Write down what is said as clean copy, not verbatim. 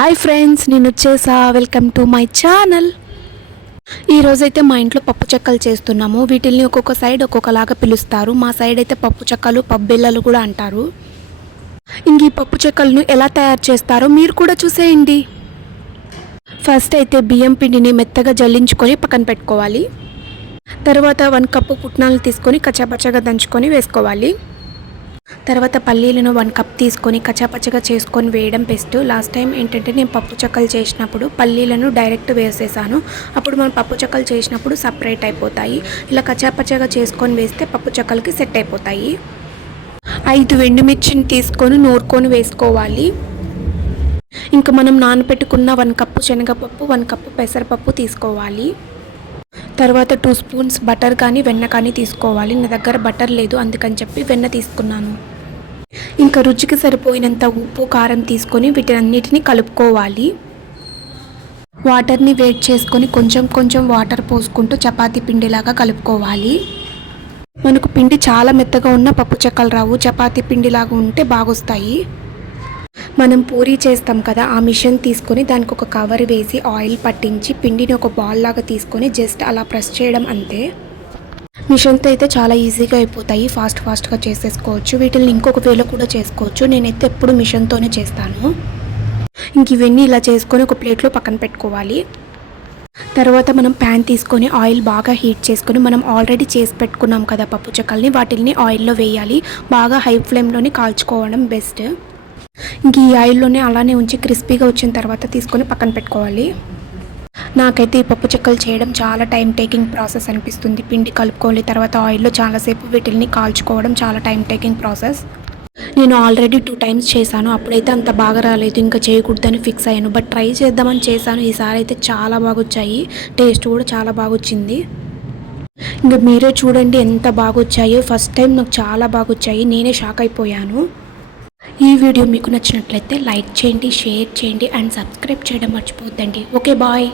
Hi friends, నేను వచ్చేసా. Welcome to my channel. ఈరోజైతే మా ఇంట్లో పప్పు చెక్కలు చేస్తున్నాము. వీటిల్ని ఒక్కొక్క సైడ్ ఒక్కొక్కలాగా పిలుస్తారు. మా సైడ్ అయితే పప్పు చెక్కలు, పబ్బిళ్ళలు కూడా అంటారు. ఇంక ఈ పప్పు చెక్కలను ఎలా తయారు చేస్తారో మీరు కూడా చూసేయండి. ఫస్ట్ అయితే బియ్యం పిండిని మెత్తగా జల్లించుకొని పక్కన పెట్టుకోవాలి. తర్వాత 1 కప్పు పుట్నాలు తీసుకొని కచ్చాపచ్చగా దంచుకొని వేసుకోవాలి. తర్వాత పల్లీలను 1 కప్ తీసుకొని కచ్చాపచ్చగా చేసుకొని వేయడం బెస్ట్. లాస్ట్ టైం ఏంటంటే నేను పప్పు చెక్కలు చేసినప్పుడు పల్లీలను డైరెక్ట్ వేసేసాను. అప్పుడు మనం పప్పు చెక్కలు చేసినప్పుడు సపరేట్ అయిపోతాయి. ఇలా కచ్చాపచ్చగా చేసుకొని వేస్తే పప్పు చెక్కలకి సెట్ అయిపోతాయి. 5 ఎండుమిర్చిని తీసుకొని నూరుకొని వేసుకోవాలి. ఇంకా మనం నానబెట్టుకున్న 1 కప్పు శనగపప్పు, 1 కప్పు పెసరపప్పు తీసుకోవాలి. తర్వాత 2 స్పూన్స్ బటర్ కానీ వెన్న కానీ తీసుకోవాలి. నా దగ్గర బటర్ లేదు, అందుకని చెప్పి వెన్న తీసుకున్నాను. ఇంకా రుచికి సరిపోయినంత ఉప్పు, కారం తీసుకొని వీటన్నిటిని కలుపుకోవాలి. వాటర్ని వేడి చేసుకొని కొంచెం కొంచెం వాటర్ పోసుకుంటూ చపాతీ పిండిలాగా కలుపుకోవాలి. మనకు పిండి చాలా మెత్తగా ఉన్న పప్పు చెక్కలు రావు. చపాతీ పిండిలాగా ఉంటే బాగొస్తాయి. మనం పూరీ చేస్తాం కదా, ఆ మిషన్ తీసుకొని దానికి ఒక కవర్ వేసి ఆయిల్ పట్టించి పిండిని ఒక బాల్ లాగా తీసుకొని జస్ట్ అలా ప్రెస్ చేయడం అంతే. మిషన్తో అయితే చాలా ఈజీగా అయిపోతాయి. ఫాస్ట్గా చేసేసుకోవచ్చు. వీటిని ఇంకొక వేలో కూడా చేసుకోవచ్చు. నేనైతే ఎప్పుడు మిషన్తోనే చేస్తాను. ఇంక ఇవన్నీ ఇలా చేసుకొని ఒక ప్లేట్లో పక్కన పెట్టుకోవాలి. తర్వాత మనం ప్యాన్ తీసుకొని ఆయిల్ బాగా హీట్ చేసుకొని మనం ఆల్రెడీ చేసి పెట్టుకున్నాం కదా పప్పు చెక్కల్ని, వాటిని ఆయిల్లో వేయాలి. బాగా హై ఫ్లేమ్లోనే కాల్చుకోవడం బెస్ట్. ఇంక ఈ ఆయిల్లోనే అలానే ఉంచి క్రిస్పీగా వచ్చిన తర్వాత తీసుకొని పక్కన పెట్టుకోవాలి. నాకైతే ఈ పప్పు చెక్కలు చేయడం చాలా టైం టేకింగ్ ప్రాసెస్ అనిపిస్తుంది. పిండి కలుపుకోవాలి, తర్వాత ఆయిల్లో చాలాసేపు వీటిని కాల్చుకోవడం చాలా టైం టేకింగ్ ప్రాసెస్. నేను ఆల్రెడీ 2 టైమ్స్ చేశాను. అప్పుడైతే అంత బాగా రాలేదు, ఇంకా చేయకూడదని ఫిక్స్ అయ్యాను. బట్ ట్రై చేద్దామని చేశాను. ఈసారి అయితే చాలా బాగా వచ్చాయి. టేస్ట్ కూడా చాలా బాగా వచ్చింది. ఇంకా మీరే చూడండి ఎంత బాగా వచ్చాయో. ఫస్ట్ టైం నాకు చాలా బాగా వచ్చాయి. నేనే షాక్ అయిపోయాను. ఈ వీడియో మీకు నచ్చినట్లయితే లైక్ చేయండి, షేర్ చేయండి అండ్ సబ్స్క్రైబ్ చేయడం మర్చిపోద్దండి. Okay, bye.